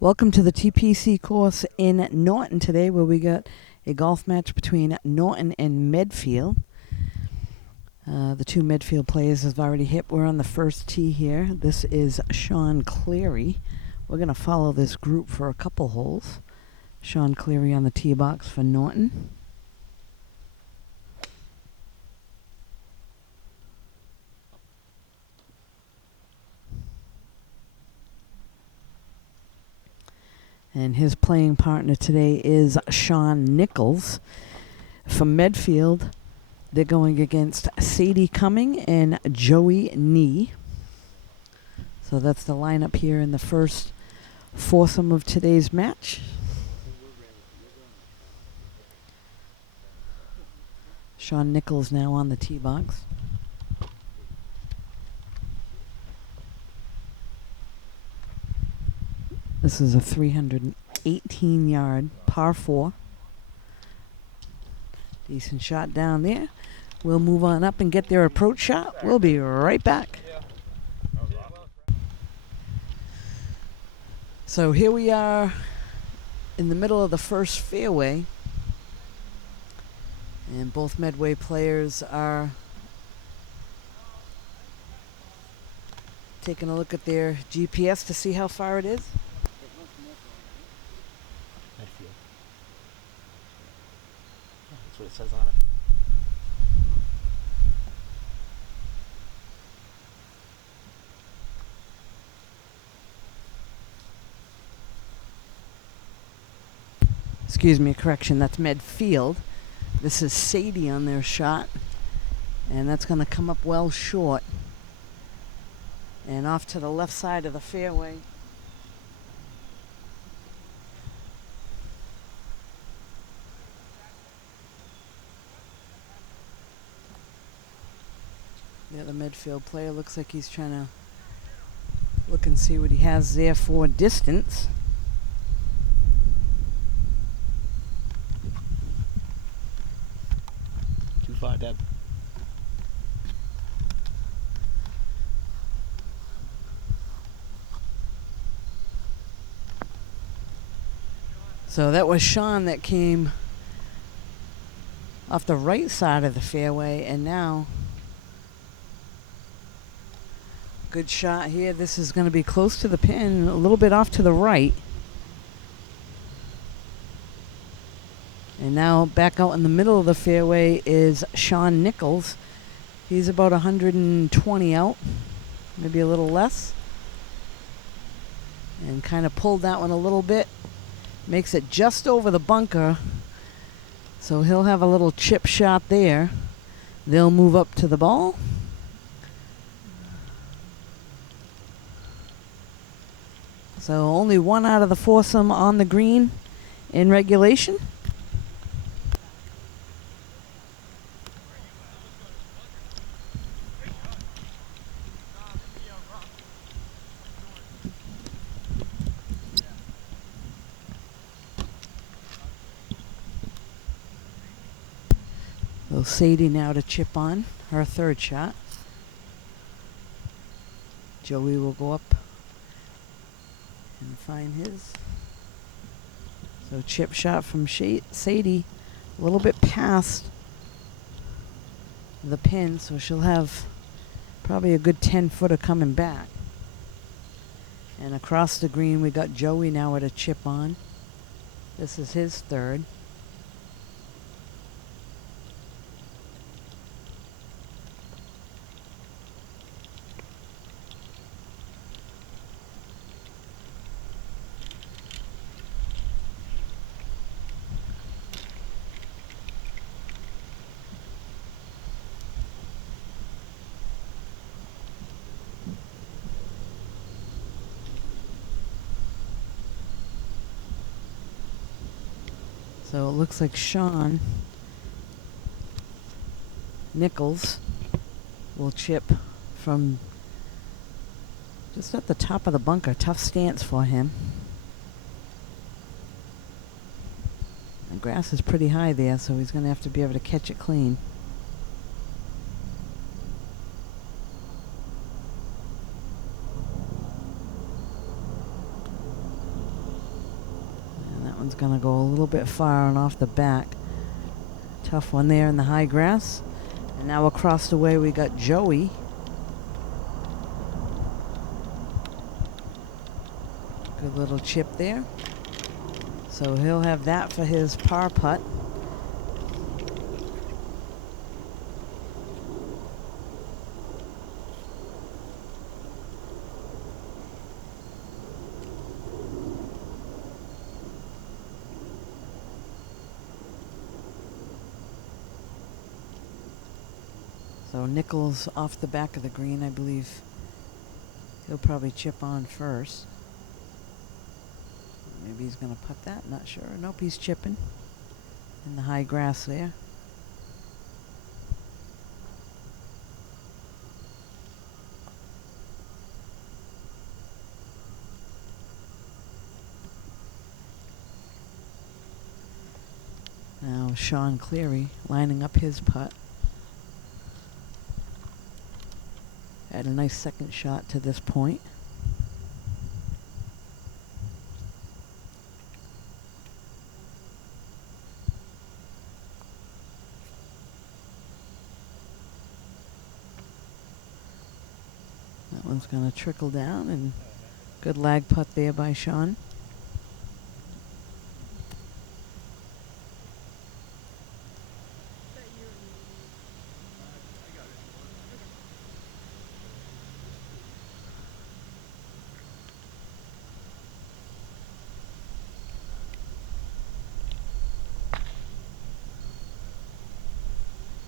Welcome to the TPC course in Norton today, where we got a golf match between Norton and Medfield. The two Medfield players have already hit. We're on the first tee here. This is Sean Cleary. We're going to follow this group for a couple holes. Sean Cleary on the tee box for Norton. And his playing partner today is Sean Nichols. From Medfield, they're going against Sadie Cumming and Joey Nee. So that's the lineup here in the first foursome of today's match. Sean Nichols now on the tee box. This is a 318-yard par 4. Decent shot down there. We'll move on up and get their approach shot. We'll be right back. So here we are in the middle of the first fairway. And both Medway players are taking a look at their GPS to see how far it is. Medfield. That's what it says on it. Excuse me, correction, that's Medfield. This is Sadie on their shot, and that's going to come up well short. And off to the left side of the fairway. The other Medfield player looks like he's trying to look and see what he has there for distance. Too far, Deb. So that was Sean that came off the right side of the fairway, and now good shot here. This is going to be close to the pin, a little bit off to the right. And now back out in the middle of the fairway is Sean Nichols. He's about 120 out, maybe a little less. And kind of pulled that one a little bit. Makes it just over the bunker. So he'll have a little chip shot there. They'll move up to the ball. So only one out of the foursome on the green in regulation. So Sadie now to chip on her third shot. Joey will go up and find his. So chip shot from Sadie, a little bit past the pin, so she'll have probably a good 10-footer coming back. And across the green we got Joey now at a chip on. This is his third. So it looks like Sean Nichols will chip from just at the top of the bunker. Tough stance for him. The grass is pretty high there, so he's going to have to be able to catch it clean. one's going to go a little bit far and off the back. Tough one there in the high grass. And now across the way we got Joey. Good little chip there. So he'll have that for his par putt. So Nichols off the back of the green, I believe. He'll probably chip on first. Maybe he's going to putt that, not sure. Nope, he's chipping in the high grass there. Now Sean Cleary lining up his putt. Had a nice second shot to this point. That one's going to trickle down, and good lag putt there by Sean.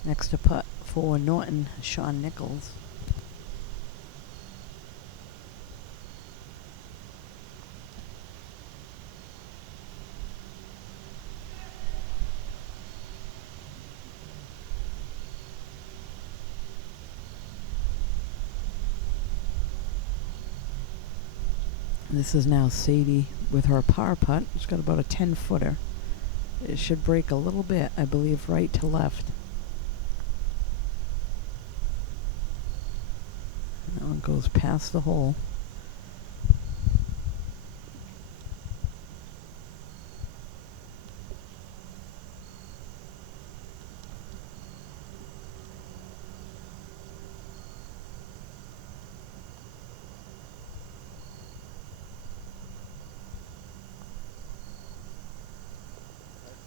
Next to putt for Norton, Sean Nichols. This is now Sadie with her par putt. She's got about a 10-footer. It should break a little bit, I believe, right to left. That one goes past the hole.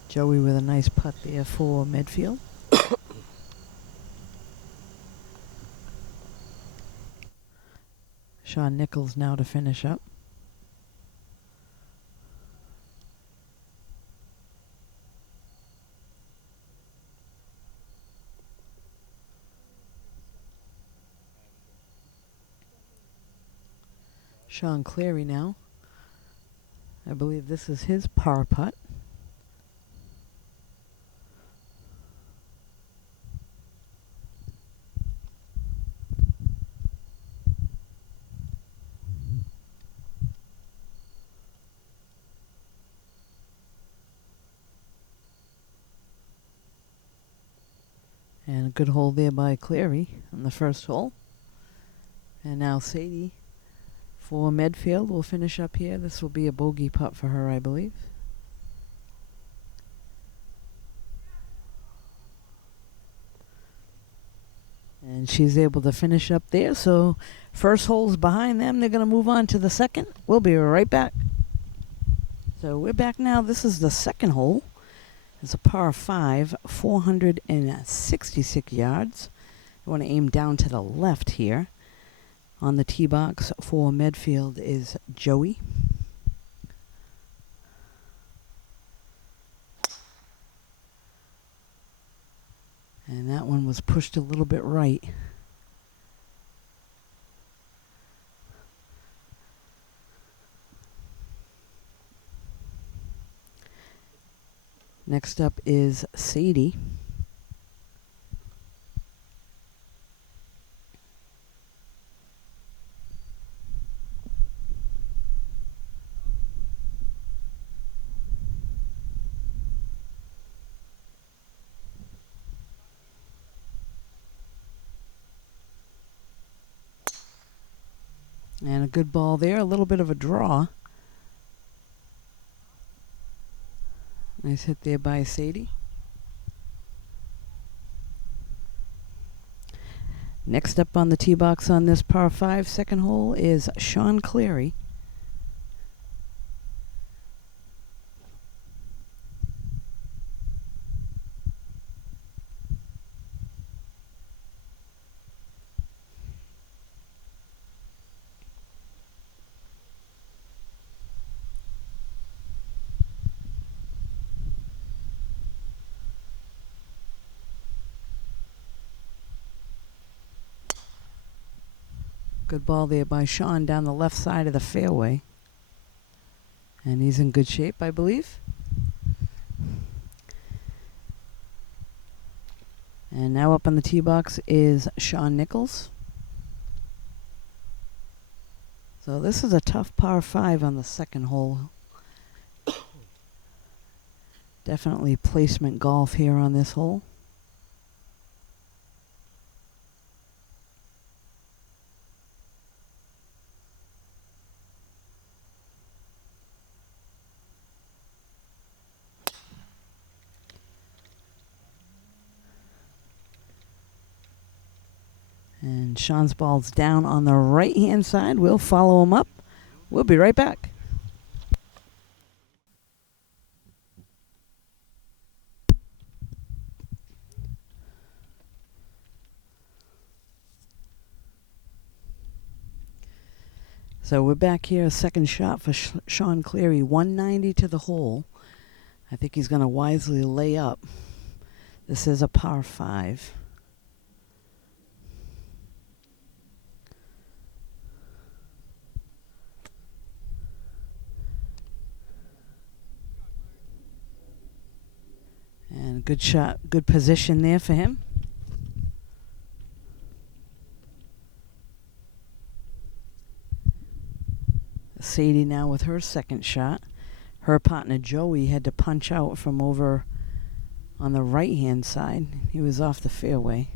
Joey with a nice putt there for Medfield. Sean Nichols now to finish up. Sean Cleary now. I believe this is his par putt. And a good hole there by Cleary on the first hole. And now Sadie for Medfield will finish up here. This will be a bogey putt for her, I believe. And she's able to finish up there. So first hole's behind them. They're going to move on to the second. We'll be right back. So we're back now. This is the second hole. It's a par 5, 466 yards. You want to aim down to the left here. On the tee box for Medfield is Joey. And that one was pushed a little bit right. Next up is Sadie. And a good ball there, a little bit of a draw. Nice hit there by Sadie. Next up on the tee box on this par 5 second hole is Sean Cleary. Good ball there by Sean down the left side of the fairway. And he's in good shape, I believe. And now up on the tee box is Sean Nichols. So this is a tough par 5 on the second hole. Definitely placement golf here on this hole. And Sean's ball's down on the right-hand side. We'll follow him up. We'll be right back. So we're back here, second shot for Sean Cleary, 190 to the hole. I think he's going to wisely lay up. This is a par 5. And good shot, good position there for him. Sadie now with her second shot. Her partner Joey had to punch out from over on the right-hand side. He was off the fairway.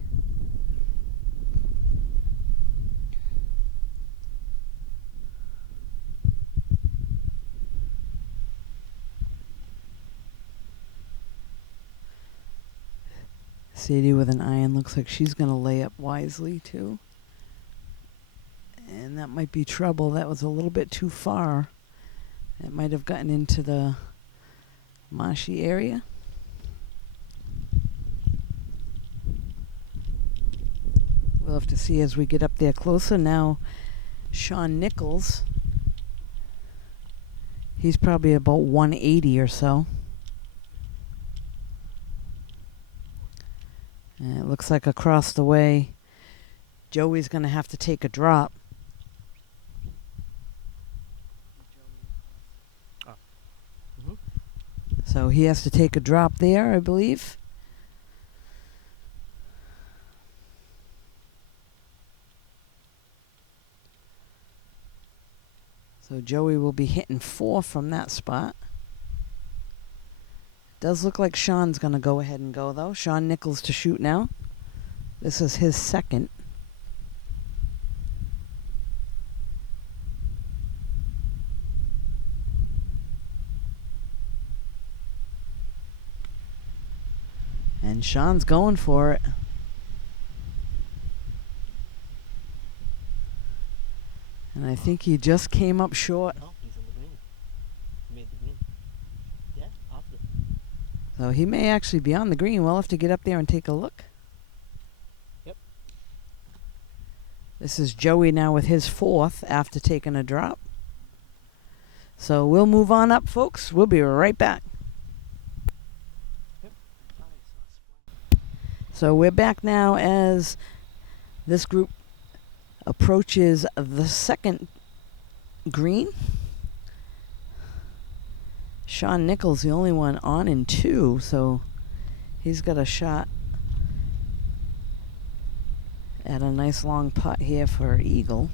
Sadie with an iron. Looks like she's going to lay up wisely too. And that might be trouble. That was a little bit too far. It might have gotten into the marshy area. We'll have to see as we get up there closer. Now, Sean Nichols. He's probably about 180 or so. And it looks like across the way, Joey's going to have to take a drop. So he has to take a drop there, I believe. So Joey will be hitting 4 from that spot. Does look like Sean's going to go ahead and go, though. Sean Nichols to shoot now. This is his second. And Sean's going for it. And I think he just came up short. No, he's in the green. He made the green. Yeah, off the. So he may actually be on the green. We'll have to get up there and take a look. Yep. This is Joey now with his 4th after taking a drop. So we'll move on up, folks. We'll be right back. So we're back now as this group approaches the second green. Sean Nichols, the only one on in 2, so he's got a shot at a nice long putt here for eagle.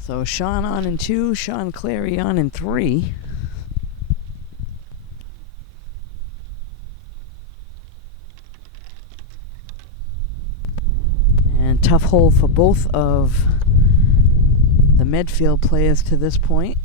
So Sean on in 2, Sean Cleary on in 3. And tough hole for both of the Medfield players to this point.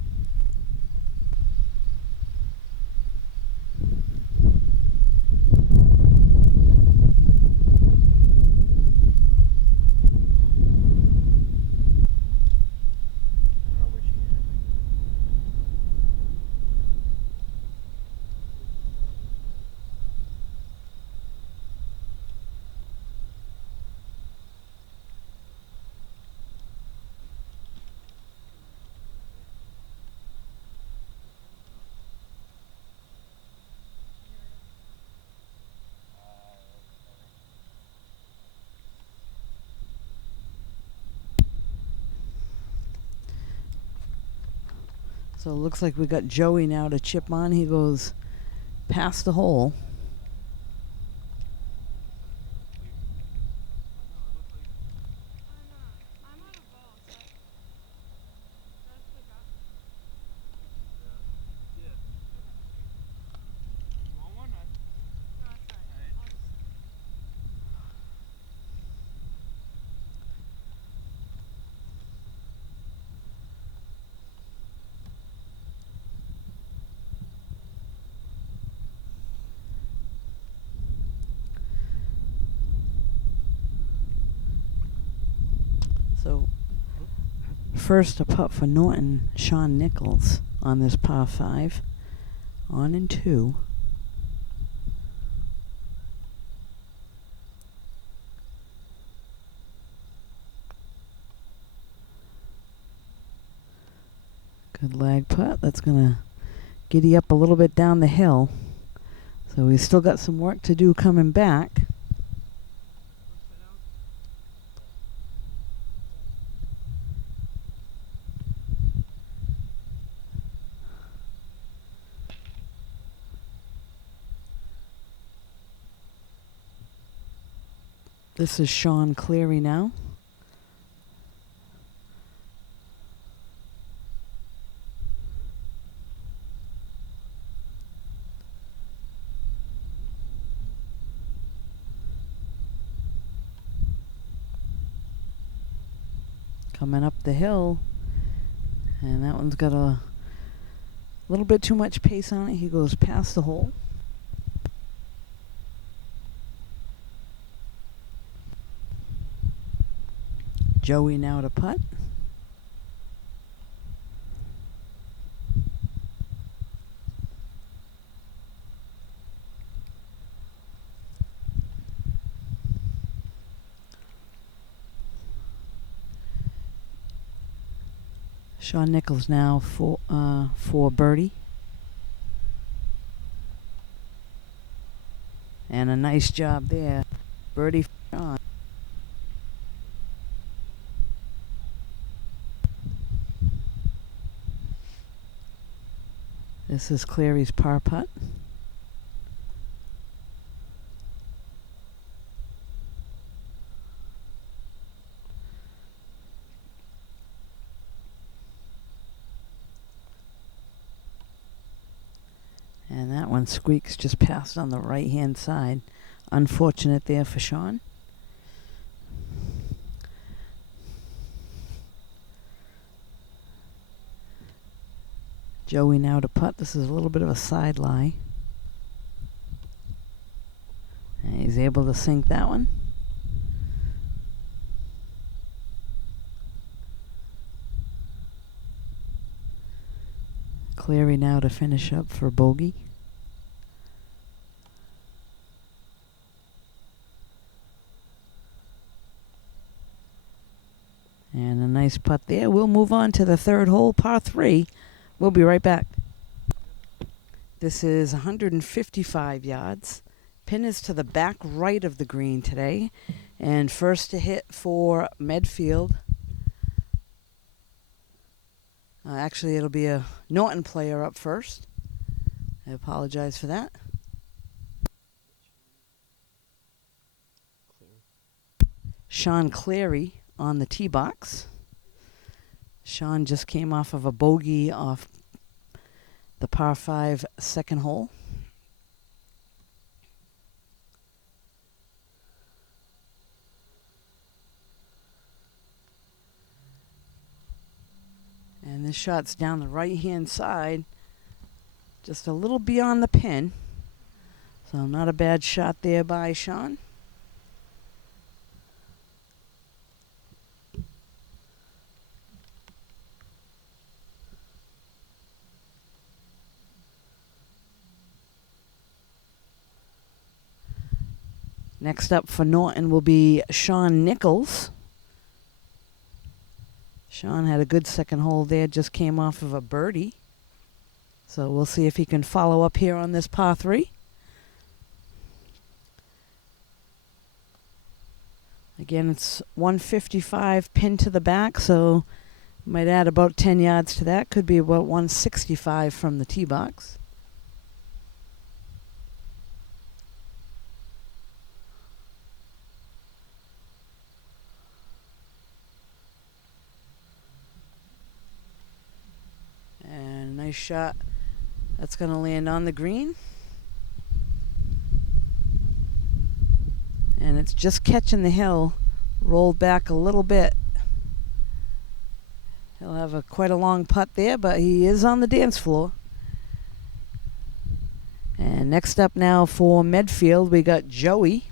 So it looks like we got Joey now to chip on. He goes past the hole. So first a putt for Norton, Sean Nichols on this par 5. On and 2. Good lag putt. That's going to giddy up a little bit down the hill. So we've still got some work to do coming back. This is Sean Cleary now. Coming up the hill. And that one's got a little bit too much pace on it. He goes past the hole. Joey now to putt. Sean Nichols now for birdie. And a nice job there. Birdie for Sean. This is Cleary's par putt. And that one squeaks just past on the right-hand side. Unfortunate there for Sean. Joey now to putt. This is a little bit of a side lie. And he's able to sink that one. Cleary now to finish up for bogey. And a nice putt there. We'll move on to the third hole, par 3. We'll be right back. This is 155 yards. Pin is to the back right of the green today. And first to hit for Medfield. Actually, it'll be a Norton player up first. I apologize for that. Sean Cleary on the tee box. Sean just came off of a bogey off the par 5 second hole. this shot's down the right-hand side, just a little beyond the pin. So not a bad shot there by Sean. Next up for Norton will be Sean Nichols. Sean had a good second hole there, just came off of a birdie. So we'll see if he can follow up here on this par 3. Again, it's 155 pin to the back, so might add about 10 yards to that. Could be about 165 from the tee box. And nice shot. That's going to land on the green. And it's just catching the hill, rolled back a little bit. He'll have quite a long putt there, but he is on the dance floor. And next up now for Medfield, we got Joey.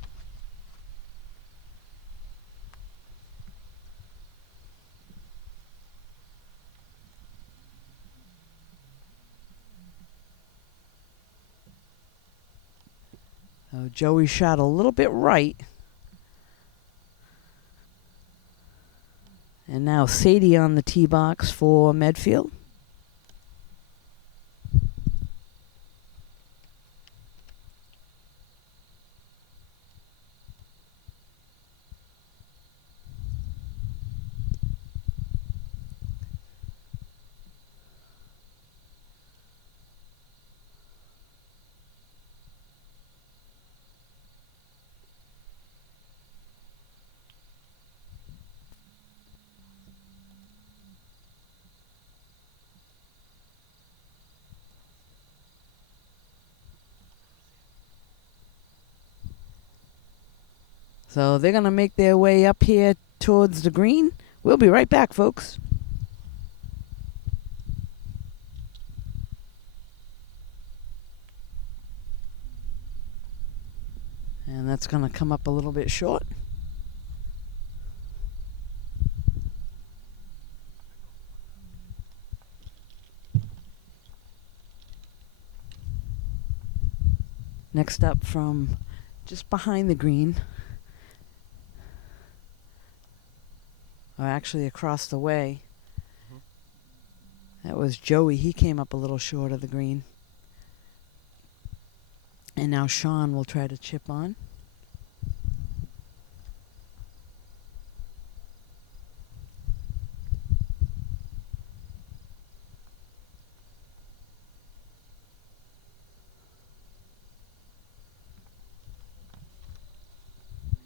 So Joey shot a little bit right. And now Sadie on the tee box for Medfield. So they're going to make their way up here towards the green. We'll be right back, folks. And that's going to come up a little bit short. Next up from just behind the green, or actually across the way, that was Joey. He came up a little short of the green. And now Sean will try to chip on.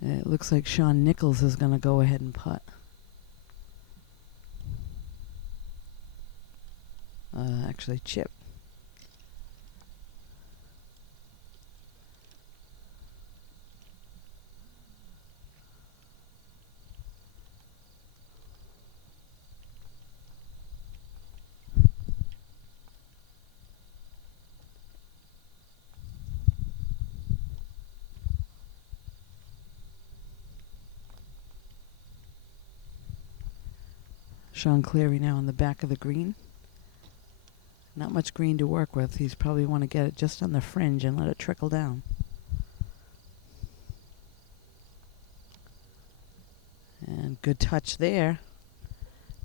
It looks like Sean Nichols is going to go ahead and putt. Actually, chip. Sean Cleary now on the back of the green. Not much green to work with. He's probably want to get it just on the fringe and let it trickle down. And good touch there.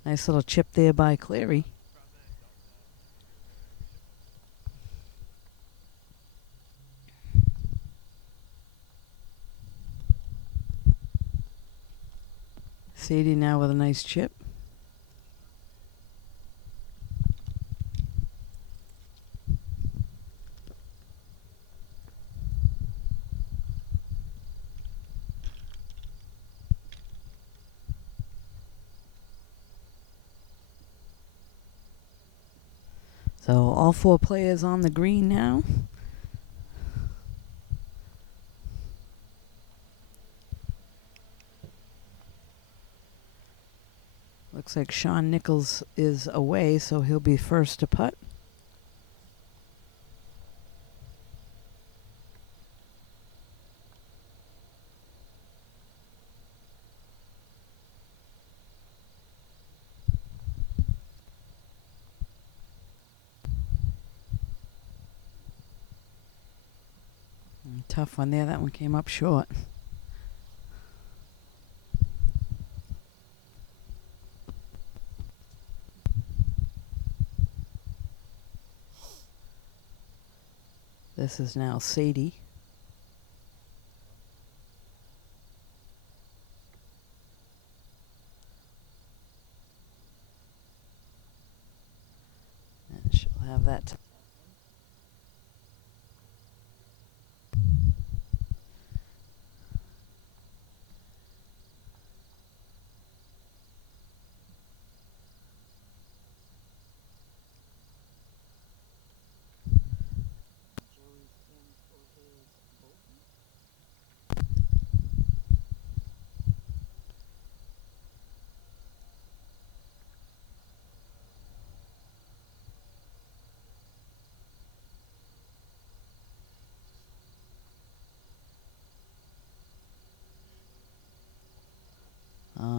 Nice little chip there by Cleary. Sadie now with a nice chip. So all four players on the green now. Looks like Sean Nichols is away, so he'll be first to putt. Tough one there. That one came up short. This is now Sadie. And she'll have that.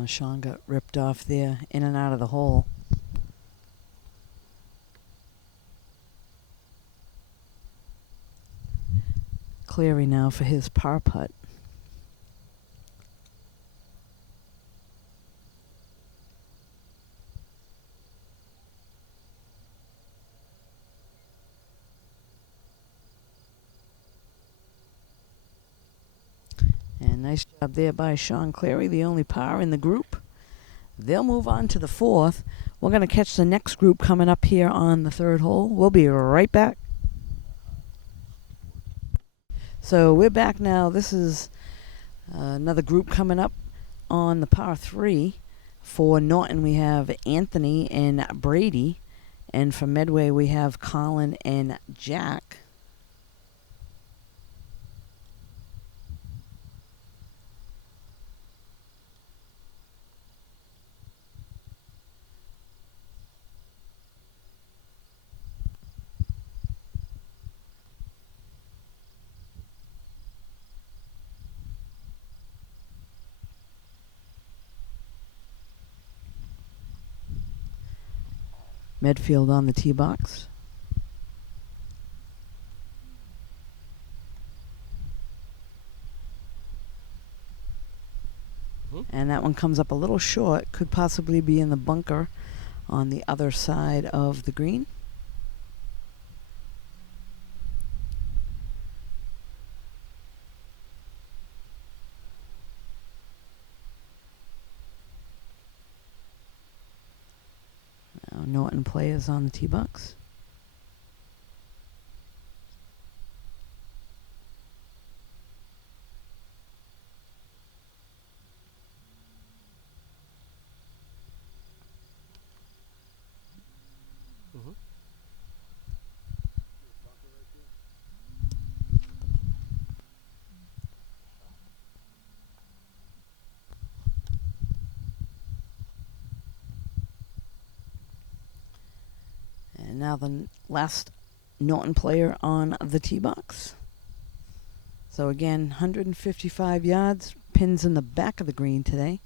Sean got ripped off there, in and out of the hole. Cleary now for his par putt. And nice job there by Sean Cleary, the only par in the group. They'll move on to the fourth. We're going to catch the next group coming up here on the third hole. We'll be right back. So we're back now. This is another group coming up on the par 3. For Norton, we have Anthony and Brady. And for Medway, we have Colin and Jack. Medfield on the tee box. And that one comes up a little short. Could possibly be in the bunker on the other side of the green. Now Norton players on the tee box. And now the last Norton player on the tee box. So again, 155 yards, pins in the back of the green today.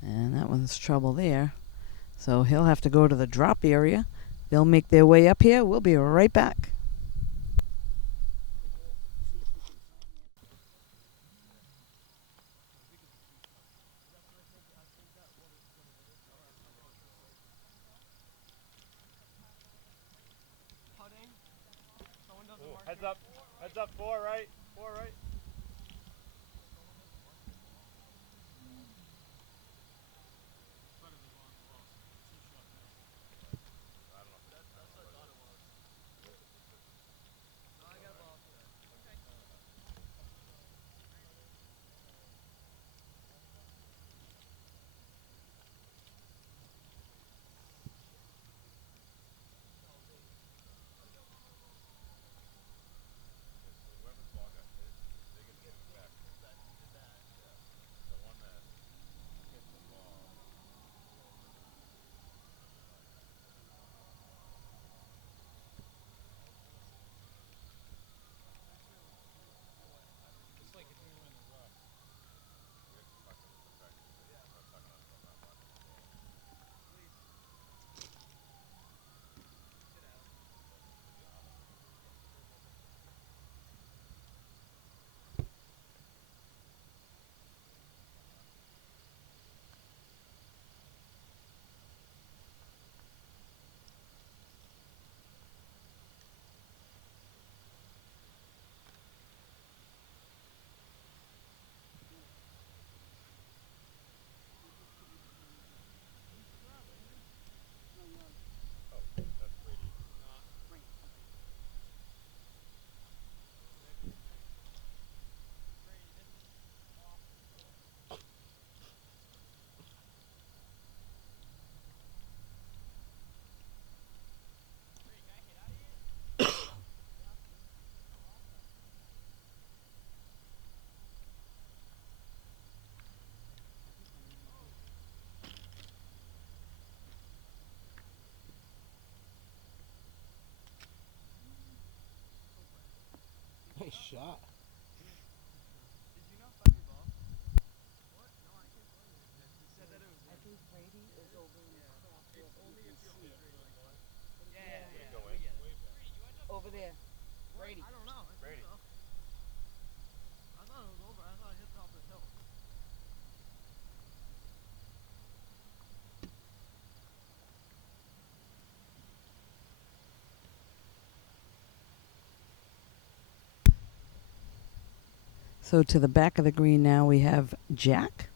And that one's trouble there. So he'll have to go to the drop area. They'll make their way up here. We'll be right back. Heads up, 4 right, 4 right. shot. Did you not fucking ball? What? No, I can't play it. He said that it was. I think Brady is over in the crop It's only if you're over three, like what? Yeah, yeah. Go We in. get it. over there. What? Brady. I don't know. I Brady. think so. I thought it was over. I thought I hit top of the hill. So to the back of the green now we have Jack.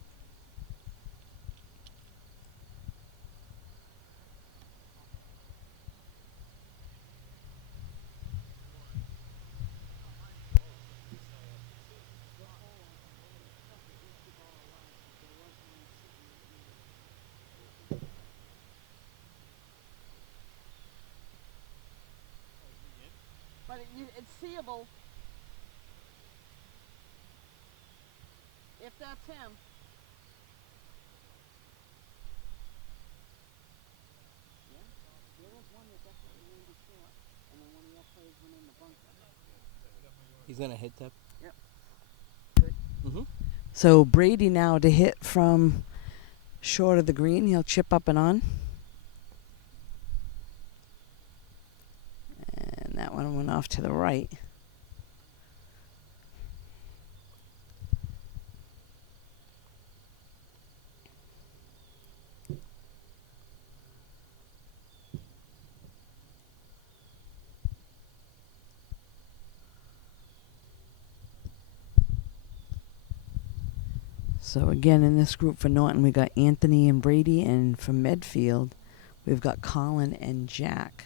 But it's seeable. If that's him. Yeah, there was one that definitely landed short, and then one of your players went in the bunker. He's gonna hit that. Yep. Good. Mm-hmm. So Brady now to hit from short of the green. He'll chip up and on. And that one went off to the right. So again, in this group for Norton, we got Anthony and Brady, and for Medfield, we've got Colin and Jack.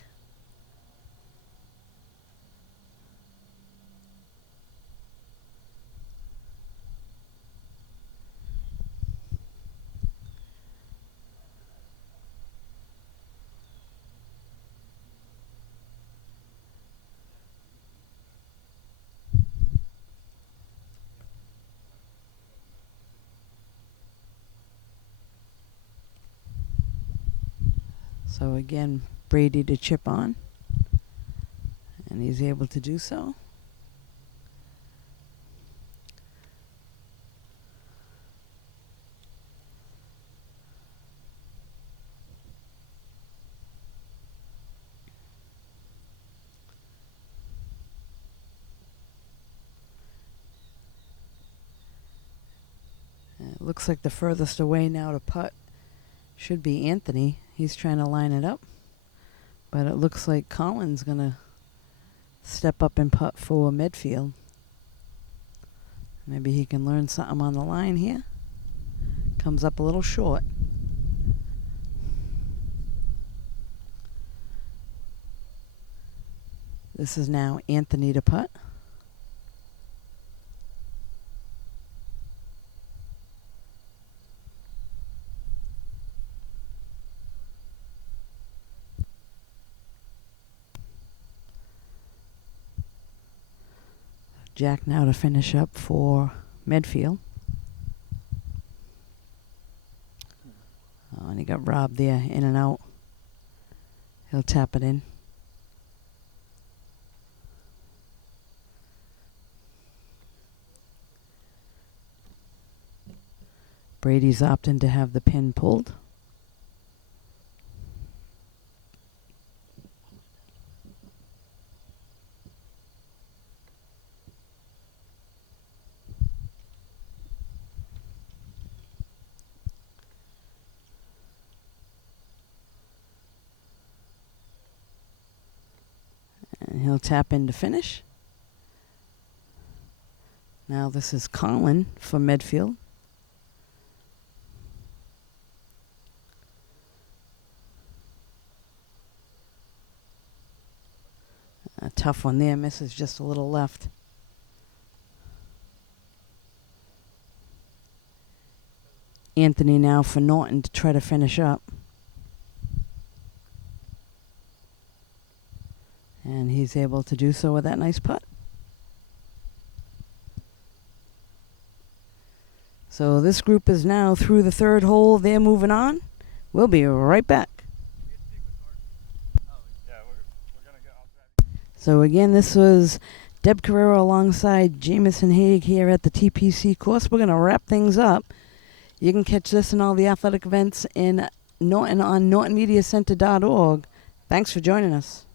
So again, Brady to chip on, and he's able to do so. And it looks like the furthest away now to putt should be Anthony. He's trying to line it up, but it looks like Colin's gonna step up and putt for Medfield. Maybe he can learn something on the line here. Comes up a little short. This is now Anthony to putt. Jack now to finish up for Medfield. Oh, and he got robbed there, in and out. He'll tap it in. Brady's opting to have the pin pulled. And he'll tap in to finish. Now this is Colin for Medfield. A tough one there, misses just a little left. Anthony now for Norton to try to finish up. And he's able to do so with that nice putt. So this group is now through the third hole. They're moving on. We'll be right back. Yeah, we're gonna get off that. So again, this was Deb Carrero alongside Jamison Haig here at the TPC course. We're going to wrap things up. You can catch this and all the athletic events in Norton on NortonMediaCenter.org. Thanks for joining us.